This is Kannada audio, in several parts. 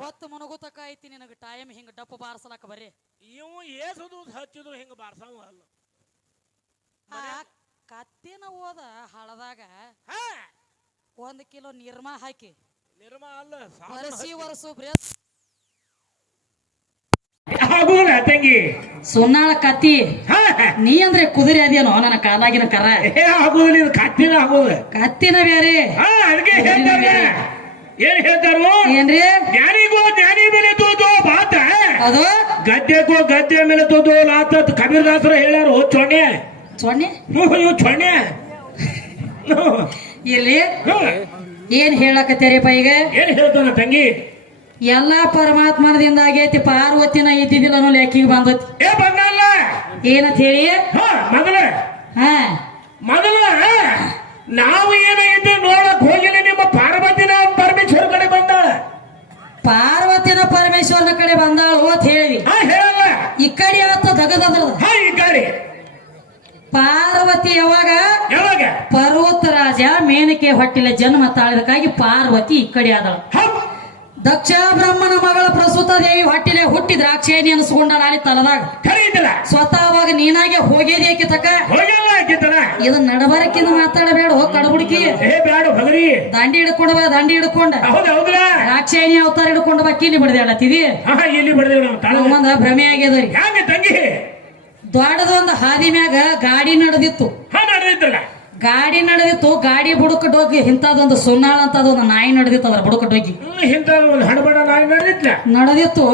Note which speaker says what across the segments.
Speaker 1: ಹೊತ್ತು ಮುನುಗುತಕ ಐತಿ ನಿನಗೆ ಟೈಮ್ ಹಿಂಗ ಡಪ್ಪು ಬಾರ್ಸಲಕ್ಕ ಬರ್ರಿ
Speaker 2: ಇವು ಏಸದು ಹಚ್ಚಿದ್ರು ಹಿಂಗ ಬಾರ್ಸವ ಅಲ್ಲ.
Speaker 1: ಆ ಕತ್ತಿನ ಓದ ಹಳದಾಗ
Speaker 2: ಹಾ.
Speaker 1: ಒಂದ್ ಕಿಲೋ ನಿರ್ಮಾ ಹಾಕಿ.
Speaker 2: ನಿರ್ಮ ಅಲ್ಲ ಸಾಬೂನ್ ವರ್ಷ
Speaker 1: ಒರೆಸು ಬ್ರೇಸ್
Speaker 2: ಆಗುದಿಲ್ಲ ತಂಗಿ.
Speaker 1: ಸುನ್ನಾಳ ಕತ್ತಿ.
Speaker 2: ಹಾ.
Speaker 1: ನೀ ಅಂದ್ರೆ ಕುದುರೆ ಅದೇನೋ ನನ್ನ ಕಾಲಾಗಿನ ಕರ
Speaker 2: ಏ ಆಗುದಿಲ್ಲ ಇದು ಕತ್ತಿನ ಆಗೋದು
Speaker 1: ಕತ್ತಿನ ಬೇರೆ.
Speaker 2: ಹಾ ಅದಕ್ಕೆ ಹೇಳ್ತಾರ ಏನ್ ಹೇಳ್ತಾರೋ?
Speaker 1: ಏನ್ರಿ?
Speaker 2: ಜ್ಞಾನಿಗೂ ಜ್ಞಾನಿ ಮೇಲೆ ತೋದು ಬಾತ
Speaker 1: ಅದು?
Speaker 2: ಗದ್ದೆಗೂ ಗದ್ದೆ ಮೇಲೆ ತೋದು ಲಾತ ಕಬೀರ್ದಾಸರು ಹೇಳ್ಯಾರು
Speaker 1: ಸೊನ್ನೆ
Speaker 2: ಹ್ಞೂ ಇವು ಚೊಣ್ಣೆ.
Speaker 1: ಇಲ್ಲಿ. ಏನ್ ಹೇಳಕತ್ತೀರಿಪ್ಪ ಈಗ?
Speaker 2: ಏನ್ ಹೇಳ್ತಾನ ತಂಗಿ?
Speaker 1: ಎಲ್ಲಾ ಪರಮಾತ್ಮನದಿಂದ ಆಗೈತಿ ಪಾರ್ವತಿನ ಇದ್ದಿದ್ದಿಲ್ಲ ಅನ್ನೋ ಲೆಕ್ಕಿಗೆ ಬಂದತಿ.
Speaker 2: ಏ ಬಂದಲ್ಲ?
Speaker 1: ಏನಂತ ಹೇಳಿ?
Speaker 2: ಹಾ ಮೊದಲ.
Speaker 1: ಹಾ.
Speaker 2: ಮೊದಲ ನಾವು ಏನಾಗಿದ್ದು ನೋಡಕ್ ಹೋಗಿಲ್ಲ ನಿಮ್ಮ ಪಾರ್ವತಿನ ಪರಮೇಶ್ವರ ಕಡೆ ಬಂದಾಳ.
Speaker 1: ಪಾರ್ವತಿನ ಪರಮೇಶ್ವರನ ಕಡೆ ಬಂದಾಳು ಅಂತ ಹೇಳಿ.
Speaker 2: ಹೇಳಲ್ಲ.
Speaker 1: ಈ ಕಡೆ
Speaker 2: ಅವತ್ತು ಈ ಗಾಡಿ
Speaker 1: ಪಾರ್ವತಿ ಯಾವಾಗ?
Speaker 2: ಯಾವಾಗ?
Speaker 1: ಪರ್ವತ ರಾಜ ಮೇನಕೆ ಹೊಟ್ಟಿಲ ಜನ್ಮ ತಾಳಿದಕ್ಕಾಗಿ ಪಾರ್ವತಿ ಈ ಕಡೆ ಆದಳು. ದಕ್ಷ ಬ್ರಹ್ಮನ ಮಗಳ ಪ್ರಸ್ತುತ ದೇವಿ ಹೊಟ್ಟಿಲೆ ಹುಟ್ಟಿ ದ್ರಾಕ್ಷಿಯನ್ನು ಅನಿಸಿಕೊಂಡ ನಾನಿ ತಲದಾಗ. ಸ್ವತಃ ಅವಾಗ ನೀನಾಗೆ ಹೋಗಿದೆ ಆಕಿ ತಕ ಇದು ನಡಬರಕಿಂದ ಮಾತಾಡಬೇಡ ಕಡಬುಡ್ಕಿ. ದಾಂಡಿ ಹಿಡ್ಕೊಂಡ ಬಾ ದಂಡಿ ಹಿಡ್ಕೊಂಡ. ದ್ರಾಕ್ಷಾಯಣಿ ಅವತಾರ ಹಿಡ್ಕೊಂಡ ಬಾ ಕಿಲಿ ಬಿಡದಾಡತ್ತಿದಿ
Speaker 2: ಹಾ ಇಲ್ಲಿ ಬಡ್ದೇವ್ ನಾವು ತಾಳ
Speaker 1: ಮಂದ ಭ್ರಮೆ
Speaker 2: ಆಗ್ಯದ ತಂಗಿ?
Speaker 1: ದೊಡ್ಡದೊಂದು ಹಾದಿ ಮ್ಯಾಗ ಗಾಡಿ ನಡೆದಿತ್ತು. ಗಾಡಿ ನಡೆದಿತ್ತು ಗಾಡಿ ಬುಡಕ ಹೋಗಿ ಇಂಥದೊಂದು ಸುನ್ನಾಳ ಅಂತ ಒಂದು ನಾಯಿ ನಡೆದಿತ್ತು ಅದ್ರ
Speaker 2: ಒಂದು ಹಡಬಡ ನಾಯಿ ನಡೆದಿತ್ಲ.
Speaker 1: ನಡೆದಿತ್ತು.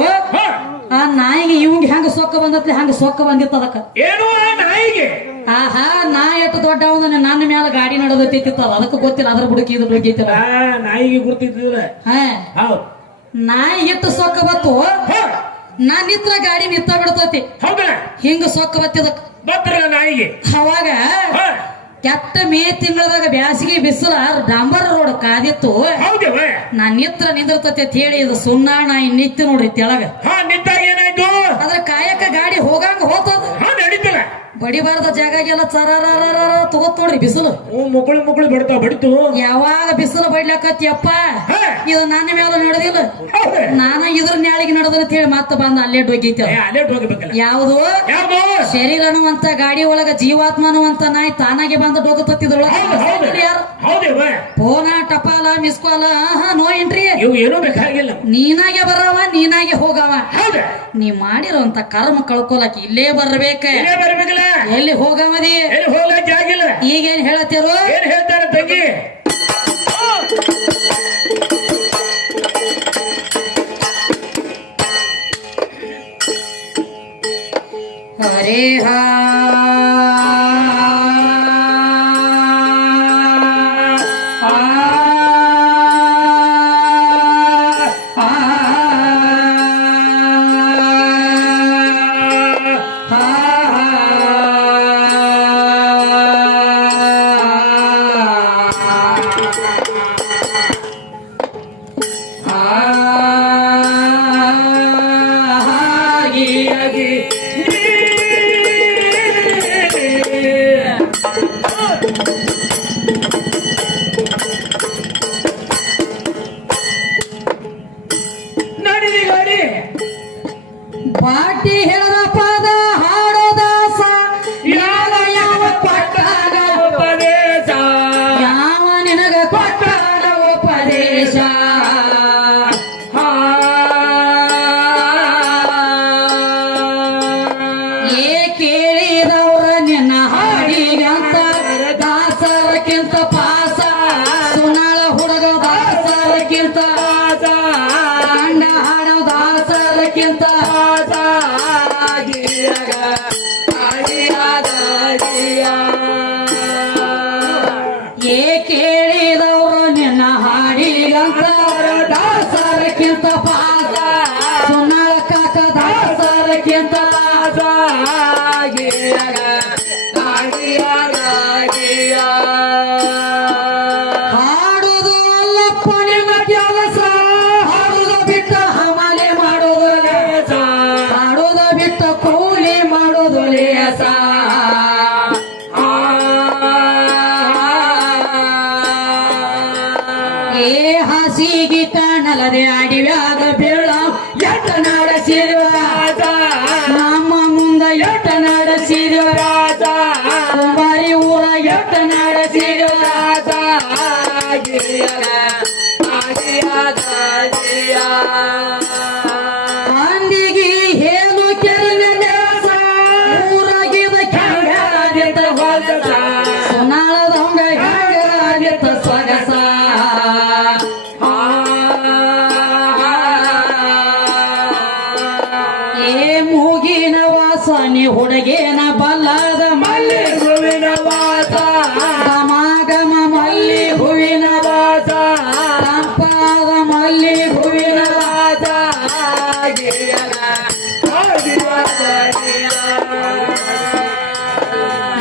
Speaker 1: ಆ ನಾಯಿಗೆ ಇವಂಗ ಹೆಂಗ ಸೊಕ್ಕ ಬಂದತ್ಲೆ ಹಂಗ ಸೊಕ್ಕ ಬಂದಿತ್ತು ಅದಕ್ಕ.
Speaker 2: ಏನು ಆ ನಾಯಿಗೆ.
Speaker 1: ಆಹಾ ನಾಯಿ ಎಷ್ಟು ದೊಡ್ಡ ಅವನ ನನ್ನ ಮ್ಯಾಲ ಗಾಡಿ ನಡೆದತ್ತಿತ್ತು ಅದಕ್ಕೆ ಗೊತ್ತಿಲ್ಲ ಅದ್ರ ಬುಡಕಿ ಇದ್ರ
Speaker 2: ಆ ನಾಯಿಗೆ ಗುರ್ತಿದ್ದಿಲ್ಲ.
Speaker 1: ಹಾ.
Speaker 2: ಹೌದ್.
Speaker 1: ನಾಯಿ ಎಷ್ಟು ಸೊಕ್ಕ ಬತ್ತು
Speaker 2: ಹಾ.
Speaker 1: ನಾ ನಿತ್ರ ಗಾಡಿ ನಿತ್ತ ಬಿಡ್ತತಿ. ಹಿಂಗ ಸೊಕ್ಕ ಬತ್ತಿದಕ್
Speaker 2: ನಾಯಿಗೆ.
Speaker 1: ಅವಾಗ
Speaker 2: ಹಾ.
Speaker 1: ಕೆಟ್ಟ ಮೇ ತಿಂಗಳದಾಗ ಬ್ಯಾಸಿಗೆ ಬಿಸಿಲ ಡಾಂಬರ್ ರೋಡ್ ಕಾದಿತ್ತು.
Speaker 2: ನಾನ್
Speaker 1: ನಾ ನಿತ್ರ ನಿಂದಿರ್ತತಿ ಅಂತ ಹೇಳಿ ಇದು ಸುಣ್ಣ ನಿತ್ತಿ ನೋಡ್ರಿ ತೆಳಗ.
Speaker 2: ಏನಾಯ್ತು?
Speaker 1: ಅದ್ರ ಕಾಯಕ ಗಾಡಿ ಹೋಗಂಗ ಹೋತದ.
Speaker 2: ನಡೀತಲ್ಲ
Speaker 1: ಬಡಿಬಾರ್ದ ಜಾಗಾಗೆಲ್ಲ ಚರಾರ ತಗೋತ್ ನೋಡ್ರಿ ಬಿಸಿಲು.
Speaker 2: ಹ್ಞೂ ಮಕ್ಕಳು ಮುಗುಳು ಬಡ್ತಾವ ಬಡಿತು.
Speaker 1: ಯಾವಾಗ ಬಿಸಿಲು ಬಡ್ಲಾಕತ್ತಿಯಪ್ಪ? ಇದು ನನ್ನ ಮೇಲೆ ನಡೆದಿಲ್ಲ. ನಾನು ಇದ್ರ ನ್ಯಾಳಿಗೆ ನಡೆದ್ರ ಅಂತ ಹೇಳಿ ಮತ್ತೆ ಬಂದ ಅಲ್ಲೇ ಡೊಗ್ಗೈತಿ
Speaker 2: ಅಲ್ಲೇ ಡೋಗಬೇಕಲ್ಲ
Speaker 1: ಯಾವುದು? ಶರೀರ ಅನ್ನುವಂತ ಗಾಡಿ ಒಳಗ ಜೀವಾತ್ಮ ಅನ್ನುವಂತ ನಾಯಿ ತಾನಾಗೆ ಬಂದು ಡೋಗತ್ತಿದ್ರೊಳಗ ಯಾರು? ಫೋನ ಟಪಾಲ ಮಿಸ್ ಕಾಲ ಹಾ ನೋ
Speaker 2: ಏನ್ರಿ ಏನೂ ಬೇಕಾಗಿಲ್ಲ.
Speaker 1: ನೀನಾಗೆ ಬರವ ನೀನಾಗೆ ಹೋಗವ.
Speaker 2: ನೀ
Speaker 1: ನೀ ಮಾಡಿರೋಂತ ಕರ್ಮ ಕಳ್ಕೊಲಕ್ ಇಲ್ಲೇ ಬರ್ಬೇಕ.
Speaker 2: ಇಲ್ಲೇ ಬರ್ಬೇಕಲ್ಲ?
Speaker 1: ಎಲ್ಲಿ ಹೋಗಮದಿ
Speaker 2: ಎಲ್ಲಿ ಹೋಗಕ್ಕೆ ಆಗಿಲ್ಲ.
Speaker 1: ಈಗೇನ್ ಹೇಳತ್ತಿರು?
Speaker 2: ಏನ್ ಹೇಳ್ತಾರ
Speaker 1: ಪಾಟಿ ಹೇಳದ ಪದ ಹಾಡೋದ ಯಾವ ಯಾವ ಪಟ್ಟಾಗ
Speaker 2: ಉಪದೇಶ?
Speaker 1: ಯಾವ ನಿನಗ ಪಟ್ಟಣ ಉಪದೇಶ. ಏ ಕೇಳಿದವ್ರ ನಿನ್ನ ಹಾಡಿಗಂತ ದಾಸರಕ್ಕಿಂತ ಪಾಸ ಹಾಡುದು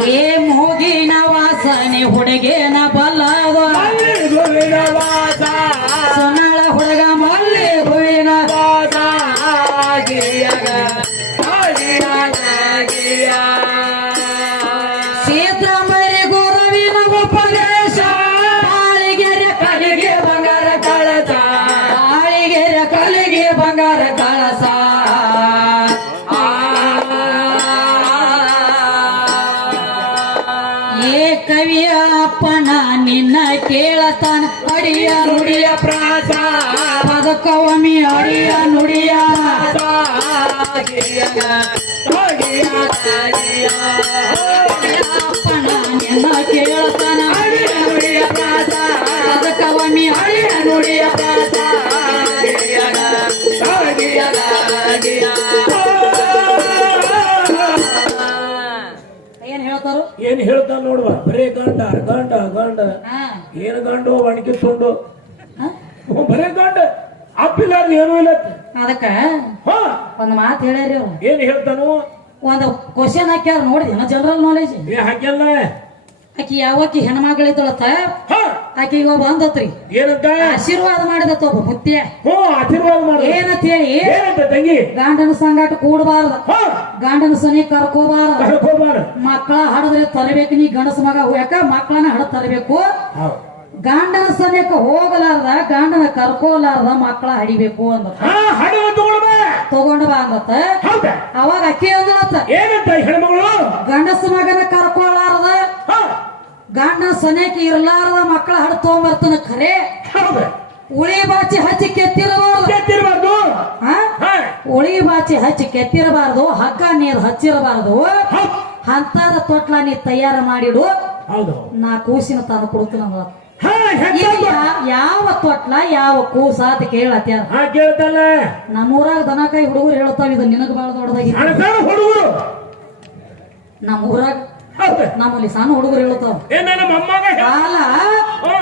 Speaker 1: ಏ ಮೂಗಿನ ವಾಸನೆ ಹುಡುಗೇನ ಬಲ್ಲದ. ಸೊನ್ನಾಳ ಹುಡುಗ ಮಲ್ಲಿ ಹೂವಿನ
Speaker 2: ವಾಸ.
Speaker 1: ಸೀತಾಮರಿ ಗುರುವಿನ ಉಪದೇಶ. ಕಾಳಿಗೆರೆ ಕಲಿಗೆ ಬಂಗಾರ ಕಳಸ. ಕಾಳಿಗೆರೆ ಕಲಿಗೆ ಬಂಗಾರ ಕಳಸ. ಕವಿಯ ಅಪ್ಪನ ನಿನ್ನ ಕೇಳತಾನ. ಅಡಿಯ ನುಡಿಯ
Speaker 2: ಪ್ರಾಸ
Speaker 1: ಪದಕವಮಿ ಅಡಿಯ ನುಡಿಯ ಅಪ್ಪನ ನಿನ್ನ ಕೇಳತಾನ. ಅಡಿಯ ನುಡಿಯ ಪ್ರಾಸ ಪದಕವಮಿ
Speaker 2: ನೋಡುವ. ಬರೇ ಗಂಡ ಗಂಡ ಗಂಡ. ಏನ್ ಗಂಡು ಒಣಗಿ ತೊಂಡು ಬರೇ ಗಂಡ. ಅಪ್ಪಿಲ್ಲ ಏನು ಇಲ್ಲ
Speaker 1: ಅದಕ್ಕ? ಒಂದ್ ಮಾತು ಹೇಳ್ಯಾರಿ ಅವ್ರು.
Speaker 2: ಏನ್ ಹೇಳ್ತಾನು?
Speaker 1: ಒಂದ್ ಕ್ವಶನ್ ಹಾಕ್ಯಾರ ನೋಡಿ ಜನರಲ್ ನಾಲೆಜ್
Speaker 2: ಏ ಹಾಕ್ಯಲ್ಲ?
Speaker 1: ಆಕಿ ಯಾವಕ್ಕಿ ಹೆಣ್ಮಗಳಿದ್ದಳತ್ತ?
Speaker 2: ಹಾ.
Speaker 1: ಆಕಿಗೆ ಒಬ್ಬ ಅಂದತ್ರಿ.
Speaker 2: ಏನಂತ?
Speaker 1: ಆಶೀರ್ವಾದ ಮಾಡಿದತ್ತ ಒಬ್ಬ ಮುತ್ಯ.
Speaker 2: ಹೋ ಆಶೀರ್ವಾದ ಮಾಡ
Speaker 1: ಏನಂತ? ಹೇಳಿ
Speaker 2: ಏನಂತ ತಂಗಿ?
Speaker 1: ಗಂಡನ ಸಂಗಾಟ ಕೂಡಬಾರ್ದ. ಗಂಡನ ಸನಿ ಕರ್ಕೋಬಾರ್ದ.
Speaker 2: ಕರ್ಕೋಬಾರ
Speaker 1: ಮಕ್ಕಳ ಹಡದ್ರೆ ತರಬೇಕು ನೀ ಗಂಡಸ ಮಗ ಯಾಕ? ಮಕ್ಕಳನ್ನ ಹಡ ತರಬೇಕು. ಗಾಂಡನ ಸನಿಯಕ್ಕ ಹೋಗಲಾರ್ದ ಗಂಡನ ಕರ್ಕೋಲಾರ್ದ ಮಕ್ಕಳ ಹಡಿಬೇಕು ಅಂದ ತಗೊಂಡ ಬಾ ಅಂದತ್ತ. ಅವಾಗ ಅಕ್ಕಿ ಅಂದಳತ್ತ.
Speaker 2: ಏನಂತ ಹೆಣ್ಮಗಳು?
Speaker 1: ಗಂಡಸ ಮಗನ
Speaker 2: ಹಾ
Speaker 1: ಗಂಡನ ಸನೇಕ ಇರ್ಲಾರದ ಮಕ್ಕಳ ಹಡ್ ತಗೊಂಬರ್ತನ ಖರೆ? ಉಳಿ ಬಾಚಿ ಹಚ್ಚಿ ಕೆತ್ತಿರಬಾರ್ದು. ಉಳಿ ಬಾಚಿ ಹಚ್ಚಿ ಕೆತ್ತಿರಬಾರ್ದು ಹಗ್ಗ ನೀರು ಹಚ್ಚಿರಬಾರ್ದು.
Speaker 2: ಹಂತದ
Speaker 1: ಅಂತದ ತೊಟ್ಲ ನೀ ತಯಾರು ಮಾಡಿಡು.
Speaker 2: ಹೌದು.
Speaker 1: ನಾ ಕೂಸಿನ ತಂದು ಕೊಡ್ತೀನಿ ಯಾವ ತೊಟ್ಲ ಯಾವ ಕೂಸ ಅಂತ ಕೇಳತ್ಯಾರ ನಮ್ಮೂರಾಗ ದನ ಕೈ ಹುಡುಗರು ಹೇಳ್ತಾವ ಇದು ನಿನಗ ಬಾಳ ದೊಡ್ಡದಾಗಿ
Speaker 2: ಸಣ್ಣ
Speaker 1: ನಮ್ಮಲ್ಲಿ ಸಣ್ಣ ಹುಡುಗರು ಹೇಳ್ತಾವ
Speaker 2: ಏ ನನ್ನ ಮೊಮ್ಮಗ ಹೇ-
Speaker 1: ಅಲ್ಲ
Speaker 2: ಹಾ.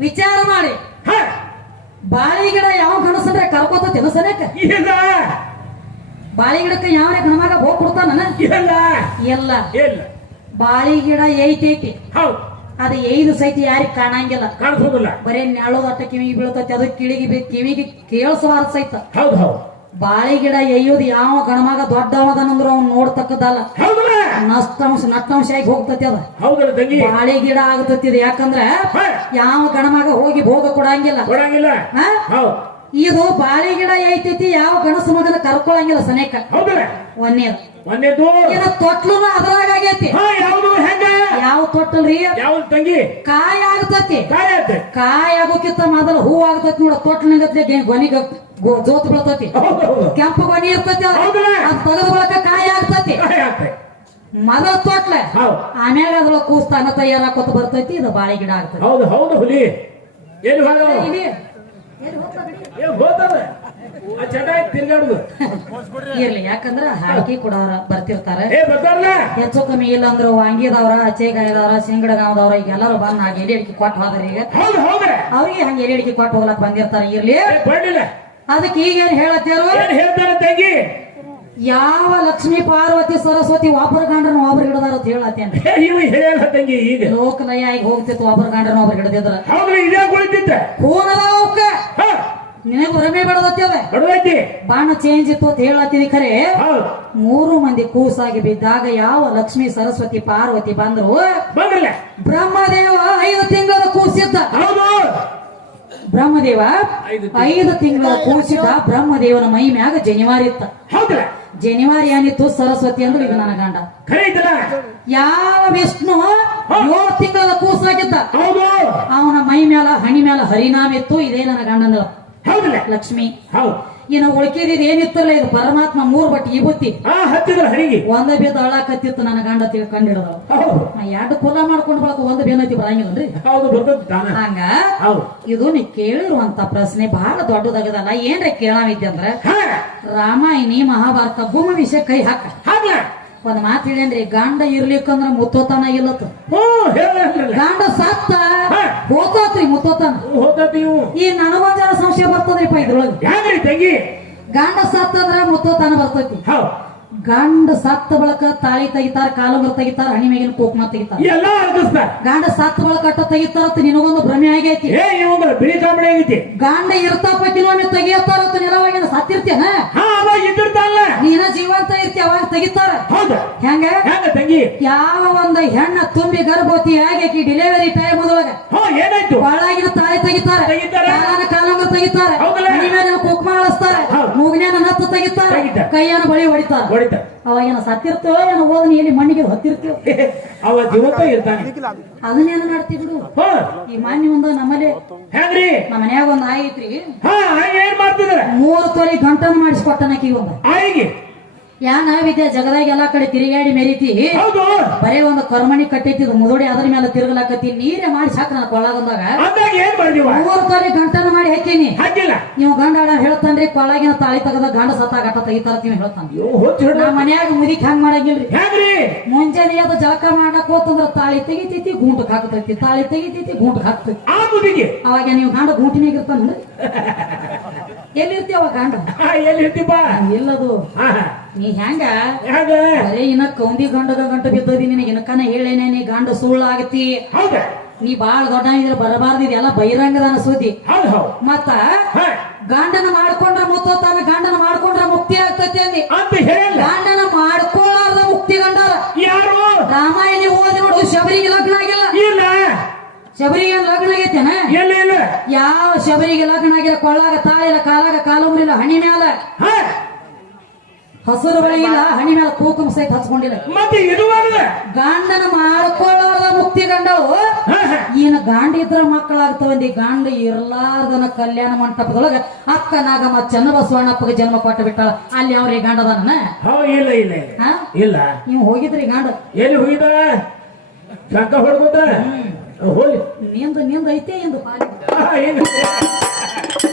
Speaker 1: ವಿಚಾರ ಮಾಡಿ. ಬಾಳಿ ಗಿಡ ಯಾವ ಗಣಸಂದ್ರೆ ಕರ್ಕೋತ ತಿನಸನೇಕ ಬಾಳಿ ಗಿಡಕ್ಕೆ ಯಾವ ಗಣಮಾಗ ಹೋಗ್ ಕೊಡ್ತಾನ ಎಲ್ಲ ಬಾಳಿ ಗಿಡ
Speaker 2: ಏತೈತಿ
Speaker 1: ಅದ ಐದು ಸಹಿತ ಯಾರಿಗ್ ಕಾಣಂಗಿಲ್ಲ. ಬರೇ ನೆಳೋದ ಅಟ್ಟ ಕಿವಿಗೆ ಬೀಳ್ತೈತಿ ಅದು ಕಿಳಿಗೆ ಕಿವಿಗೆ ಕೇಳಿಸಬಾರ್ದ ಸಹಿತ. ಬಾಳಿ ಗಿಡ ಎಯ್ಯೋದು ಯಾವ ಗಣಮಾಗ ದೊಡ್ಡವದನಂದ್ರ ಅವ್ನು ನೋಡ್ತಕ್ಕದಲ್ಲ ನಷ್ಟಂಶ ನಷ್ಟಾಂಶ ಆಗಿ ಹೋಗ್ತತಿ ಅದ.
Speaker 2: ಹೌದಲ್ಲ ತಂಗಿ?
Speaker 1: ಬಾಳಿ ಗಿಡ ಆಗತತಿ ಯಾಕಂದ್ರೆ
Speaker 2: ಯಾಕಂದ್ರ
Speaker 1: ಯಾವ ಗಣಮಗ ಹೋಗಿ ಭೋಗ ಕೊಡಂಗಿಲ್ಲ.
Speaker 2: ಕೊಡಂಗಿಲ್ಲ.
Speaker 1: ಇದು ಬಾಳಿ ಗಿಡ ಐತೈತಿ ಯಾವ ಗಣಸು ಮಗನ ಕರ್ಕೊಳಂಗಿಲ್ಲ ಸನೇಕ. ಒಂದೇದು.
Speaker 2: ಒಂದೇದು.
Speaker 1: ಏನ ತೊಟ್ಲುನು ಅದ್ರಾಗ ಆಗೈತಿ. ಯಾವ ತೊಟ್ಟಲ್ರಿ
Speaker 2: ಯಾವ ತಂಗಿ?
Speaker 1: ಕಾಯಿ ಆಗತತಿ.
Speaker 2: ಕಾಯತ್ತೆ
Speaker 1: ಕಾಯಿ ಆಗೋಕ್ಕಿಂತ ಮೊದಲ ಹೂ ಆಗತೈತಿ ನೋಡ. ತೊಟ್ಲಿನಗತ್ಲೆ ಗೊನಿಗ ಗೋ- ಜೋತ್ ಬೀಳ್ತತಿ. ಕೆಂಪು ಗೊನಿ ಇರ್ತತಿ? ಅದ್. ತೆಗೆದ ಬಳಕ ಕಾಯಿ ಆಗ್ತತಿ.
Speaker 2: ಕಾಯತ್ತೆ
Speaker 1: ಮೊದಲ ಆಮೇಲೆ ಅದ್ರೊಳಗ ಕೂಸ್ತಾನ ತಯಾರಾಕೋತ ಬರ್ತೈತಿ ಇದು ಬಾಳೆ ಗಿಡ ಆಗ್ತದೆ.
Speaker 2: ಹೌದು ಹೌದು ಹುಲಿ. ಎಲ್ಲಿ
Speaker 1: ಇರ್ಲಿ ಯಾಕಂದ್ರ ಹಾಕಿ ಕೊಡೋರ ಬರ್ತಿರ್ತಾರ. ಹೆಚ್ಚು ಕಮ್ಮಿ ಇಲ್ಲ ಅಂದ್ರೆ ವಾಂಗಿದವ್ರ ಅಚ್ಚೆಗಾಯದವ್ರ ಸಿಂಗಡಗಾವದವ್ರ ಈಗ ಎಲ್ಲಾರು ಬಂದ್ ನಾಲ್ಕು ಎಲೆ ಅಡಿಕೆ ಕೊಟ್ಟು ಹೋದ್ರ. ಈಗ ಅವ್ರಿಗೆ ಹಂಗ ಎಲೆ ಅಡಿಕೆ ಕೊಟ್ಟು ಹೋಗ್ಲಕ್ ಬಂದಿರ್ತಾರ ಇರ್ಲಿ. ಅದಕ್ಕೆ ಈಗ ಏನ್ ಹೇಳತ್ತಾರು
Speaker 2: ಹೇಳ್ತಾರ ತಂಗಿ?
Speaker 1: ಯಾವ ಲಕ್ಷ್ಮೀ ಪಾರ್ವತಿ ಸರಸ್ವತಿ ವಾಪರ್ ಗಂಡ್ರನ ಒಬ್ರು ಹಿಡದಾರ ಅಂತ ಹೇಳತ್ತೇನೆ?
Speaker 2: ಇವ ತಂಗಿ ಈಗ.
Speaker 1: ಲೋಕ ಆಗಿ ಹೋಗ್ತಿತ್ತು ವಾಪರ್ ಗಂಡ್ರನ ಒಬ್ರು ಹಿಡದಿದ್ರ.
Speaker 2: ಹೌದು ಇದೇ ಕುಳಿತಿದ್ದ.
Speaker 1: ಹೂನದ ಅವಕ್ಕ? ನಿನಗ ಭ್ರಮೆ ಬಾಣ ಚೇಂಜ್ ಇತ್ತು ಅಂತ ಹೇಳತ್ತೀನಿ ಖರೆ. ಮೂರು ಮಂದಿ ಕೂಸಾಗಿ ಬಿದ್ದಾಗ ಯಾವ ಲಕ್ಷ್ಮಿ ಸರಸ್ವತಿ ಪಾರ್ವತಿ ಬಂದ್ರು? ಬ್ರಹ್ಮದೇವ ಐದು ತಿಂಗಳ ಕೂಸಿದ್ದ. ಬ್ರಹ್ಮದೇವ
Speaker 2: ಐದು
Speaker 1: ತಿಂಗಳ. ಕೂಸಿದ್ದ ಬ್ರಹ್ಮದೇವನ ಮೈ ಮ್ಯಾಗ ಜನಿವಾರಿ ಇತ್ತ
Speaker 2: ಹೌದಲ್ಲ
Speaker 1: ಜನಿವಾರಿ ಏನಿತ್ತು ಸರಸ್ವತಿ ಅಂದ್ರೆ ಇದು ನನ್ನ ಗಂಡ. ಯಾವ ವಿಷ್ಣು ಏಳು ತಿಂಗಳ ಕೂಸಾಗಿದ್ದ? ಅವನ ಮೈ ಮ್ಯಾಲ ಹಣಿ ಮ್ಯಾಲ ಹರಿನಾಮ ಇತ್ತು ಇದೇ ನನ್ನ ಗಂಡನ. ಲಕ್ಷ್ಮಿ.
Speaker 2: ಹೌದು.
Speaker 1: ಇನ್ನು ಉಳ್ಕಿದ್ ಏನಿತ್ತಲ್ಲ ಇದು ಪರಮಾತ್ಮ ಮೂರ್ ಬಟ್ ಈ ಬುತ್ತಿ.
Speaker 2: ಹತ್ತಿದ್ರ ಹಣಿಗೆ
Speaker 1: ಒಂದ ಬೇದ ಅಳಾಕತ್ತಿತ್ತು ನನ್ನ ಗಂಡ ನಾ ಎರಡು ಕುಲ ಮಾಡ್ಕೊಂಡು ಬಳಕ ಒಂದ್ ಬೇನತಿ ಬರಂಗಿಲ್ಲನ್ರಿ?
Speaker 2: ಹೌದು
Speaker 1: ಹಂಗ ಇದು ನೀ ಕೇಳಿರುವಂತ ಪ್ರಶ್ನೆ ಬಹಳ ದೊಡ್ಡದಾಗದಲ್ಲ. ಏನ್ರೀ ಕೇಳಾವಿದ್ಯ ಅಂದ್ರ ರಾಮಾಯಣಿ ಮಹಾಭಾರತ ಭೂಮಿ ವಿಷಯ ಕೈ ಹಾಕ. ಒಂದ್ ಮಾತು ಹೇಳೇನ್ರಿ ಗಂಡ ಇರ್ಲಿಕ್ಕಂದ್ರ ಮುತ್ತೋತನ ಇಲ್ಲತ್ತ. ಗಾಂಡ ಸತ್ತ. ಹೋತೋತ್ರಿ ಮುತ್ತೋತನ. ಈ ನನಗೊಂದ್ ಜನ ಸಂಶಯ ಬರ್ತದ್ರಿಪ್ಪ ಇದ್ರೊಳಗೆ. ಗಾಂಡ ಸತ್ತಂದ್ರ ಮುತ್ತೋತನ ಬರ್ತೈತಿ. ಗಂಡ ಸತ್ತ ಬಳಕ ತಾಳಿ ತೆಗಿತಾರ ಕಾಲುಂಗರ ತೆಗಿತಾರ ಹಣಿ ಮೇಗಿನ ಕೋಕ್ಮ ತೆಗಿತಾರ.
Speaker 2: ಎಲ್ಲ ಅರ್ಗಿಸ್ತಾರ
Speaker 1: ಗಂಡ ಸತ್ತ ಬಳಕ ಅಟ್ಟ ತೆಗಿತಾರ ಅಂತ ನಿನಗೊಂದು ಭ್ರಮೆ ಆಗೈತಿ.
Speaker 2: ಏ ಇವಂಗ ಬಿಳಿ ಕಾಮಣಿ ಆಗೈತಿ
Speaker 1: ಗಂಡ ಇರ್ತಾಪ ಕಿಲೋಮೆ ತೆಗಿಯತ್ತಾರ ಅಂತ ನೆಲವಾಗಿ ಸತ್ತಿರ್ತೇನ
Speaker 2: ಹಾ ಅವ ಇದ್ದಿರ್ತಾನಲ್ಲ.
Speaker 1: ನೀನ ಜೀವಂತ ಇರ್ತಿ ಅವಾಗ ತೆಗಿತಾರ.
Speaker 2: ಹೌದು.
Speaker 1: ಹೆಂಗ?
Speaker 2: ಹೆಂಗ ತಂಗಿ?
Speaker 1: ಯಾವ ಒಂದ ಹೆಣ್ಣ ತುಂಬಿ ಗರ್ಭವತಿ ಆಗೈತಿ ಡೆಲಿವರಿ ಟೈಮ್ ಒಳಗ
Speaker 2: ಹ್ಞೂ ಏನಾಯ್ತು?
Speaker 1: ಒಳಗಿನ ತಾಳಿ ತೆಗಿತಾರ.
Speaker 2: ತೆಗಿತಾರ.
Speaker 1: ಕಾಲ ಕಾಲಂಗ ತೆಗಿತಾರ.
Speaker 2: ಹೌದಲ್ಲ?
Speaker 1: ಮನಿ ಮೇಲೆ
Speaker 2: ಹೌದು.
Speaker 1: ಮೂಗಿನ ನತ್ತು ತೆಗಿತಾರ.
Speaker 2: ಕೈಯನ್ನು
Speaker 1: ಕೈಯನ ಬಳಿ ಹೊಡಿತಾರ.
Speaker 2: ಹೊಡಿತ
Speaker 1: ಅವಾಗೇನ ಸತ್ತಿರ್ತೇವ ಏನೋ ಓದ್ ನೀ ಎಲ್ಲಿ ಮಣ್ಣಿಗೆ ಹೊತ್ತಿರ್ತೇವ.
Speaker 2: ಅವ ಜೀವಂತ ಇರ್ತಾನೆ.
Speaker 1: ಅದನ್ನೇನ ಮಾಡ್ತಿ ಬಿಡು.
Speaker 2: ಹ್ಞೂ
Speaker 1: ಈ ಮಾನ್ಯ ಒಂದ ನಮ್ಮಲ್ಲಿ
Speaker 2: ಹೆಂಗ್ರಿ
Speaker 1: ನಮ್ಮ ಮನ್ಯಾಗ ಒಂದ್ ಆಯಿ ಐತ್ರಿ.
Speaker 2: ಏನ್ ಮಾಡ್ತಿದ್ರ?
Speaker 1: ಮೂರು ತೊಲಿ ಗಂಟನ ಮಾಡಿಸ್ಕೊಟ್ಟನಕಿ ಒಂದ
Speaker 2: ಆಯಿಗೆ.
Speaker 1: ಯಾನ ನಾವಿದ್ಯ ಜಗದಾಗ ಎಲ್ಲಾ ಕಡೆ ತಿರುಗಾಡಿ ಮೆರಿತಿ.
Speaker 2: ಹೌದು.
Speaker 1: ಬರೇ ಒಂದು ಕರ್ಮಣಿ ಕಟ್ಟೈತಿ ಇದು ಮುದುಡಿ ಅದ್ರ ಮೇಲೆ ತಿರುಗಲಾಕತಿ ನೀರೇ ಮಾಡಿ ಸಾಕ ನಾ ಕೊಳ
Speaker 2: ಅಂದಾಗ. ಏನ್ ಮಾಡಿದೀವ
Speaker 1: ಮೂರು ತಾರಿ ಗಂಟನ ಮಾಡಿ ಹಾಕೀನಿ.
Speaker 2: ಹಾಕಿಲ್ಲ.
Speaker 1: ನೀವು ಗಂಡ ಆಡ ಹೇಳ್ತಾನ್ರಿ ಕೊಳಗಿನ ತಾಳಿ ತಗದ ಗಂಡ ಸತ್ತಾಗ ಗಟ್ಟ ತೆಗಿತಾರ ನೀವು ಹೇಳ್ತಾನ ಮನ್ಯಾಗ ಮುದಿಕ್ ಹಂಗ್ ಮಾಡಂಗಿಲ್ರಿ?
Speaker 2: ಹೆಂಗ್ರಿ
Speaker 1: ಮುಂಜಾನೆ ಅದು ಜಳಕ ಮಾಡಕ್ ಹೋತಂದ್ರ ತಾಳಿ ತೆಗಿತೈತಿ ಗೂಂಟಕ್ ಹಾಕ್ತೈತಿ ತಾಳಿ ತೆಗಿತೈತಿ ಗೂಂಟಕ್ ಹಾಕ್ತೈತಿ. ಅವಾಗ ನೀವು ಗಂಡ ಗೂಂಟಿನಾಗ ಇರ್ತಾನ ಎಲ್ಲಿರ್ತಿ ಅವಾಗ ಗಂಡ?
Speaker 2: ಹಾ ಎಲ್ಲಿ ಇರ್ತೀಪ
Speaker 1: ಎಲ್ಲದು.
Speaker 2: ಹಾ.
Speaker 1: ನೀ ಹೆಂಗ ಬರೇ ಇನ್ನ ಕೌಂದಿ ಗಂಡದ ಗಂಟ ಬಿದ್ದದಿ ನಿನಗೆ. ಇನಕನ ಹೇಳೇನೆ ನೀ ಗಂಡ ಸುಳ್ಳಾಗತಿ
Speaker 2: ಆಗತಿ.
Speaker 1: ನೀ ಬಾಳ ದೊಡ್ಡ ಇದ್ರೆ ಬರಬಾರ್ದು. ಇದೆಲ್ಲ ಬಹಿರಂಗದ
Speaker 2: ಹೌದ್
Speaker 1: ಮತ್ತ ಗಂಡನ ಮಾಡ್ಕೊಂಡ್ರ ಮುತ್ತೋತಾನ ಗಂಡನ ಮಾಡ್ಕೊಂಡ್ರ ಮುಕ್ತಿ ಆಗ್ತತಿ ಅಂದಿ.
Speaker 2: ಅಂತ
Speaker 1: ಶಬರಿಗೆ ಲಗ್ನ ಆಗೈತೆನ?
Speaker 2: ಇಲ್ಲ ಇಲ್ಲ.
Speaker 1: ಯಾವ ಶಬರಿಗೆ ಲಗ್ನ ಆಗಿಲ್ಲ ಕೊಳ್ಳಾಗ ತಾಳಿಲ್ಲ ಕಾಲಾಗ ಕಾಲುಮರಿಲ್ಲ ಹಣಿ ಮ್ಯಾಲ? ಹಸಿರು ಬೆಳಗಿಲ್ಲ ಹಣಿ ಮ್ಯಾಲ ಕುಂಕುಮ ಸಹಿತ ಹಚ್ಕೊಂಡಿಲ್ಲ.
Speaker 2: ಮತ್ತೆ ಇದು
Speaker 1: ಗಂಡನ ಮಾಡ್ಕೊಳ್ಳೋದ ಮುಕ್ತಿ ಗಂಡವು ಏನು ಗಾಂಡ ಇದ್ರ ಮಕ್ಕಳಾಗ್ತವಂದಿ ಗಾಂಡ ಇರ್ಲಾರ್ದನ ಕಲ್ಯಾಣ ಮಂಟಪದೊಳಗ ಅಕ್ಕ ನಾಗಮ್ಮ ಚನ್ನಬಸವಣ್ಣಪ್ಪಗೆ ಜನ್ಮ ಕೊಟ್ಟು ಬಿಟ್ಟಾಳ. ಅಲ್ಲಿ ಅವ್ರಿ ಗಂಡದನ
Speaker 2: ಇಲ್ಲ ಇಲ್ಲ ಇಲ್ಲ.
Speaker 1: ನೀವು ಹೋಗಿದ್ರಿ ಗಾಂಡ?
Speaker 2: ಎಲ್ಲಿ ಹೋಗಿದ ಶಂಕ ಹೊಡ್ಕೋತ É
Speaker 1: o rolho? Emenda, emenda aí,
Speaker 2: tem indo. Ah, ele tem.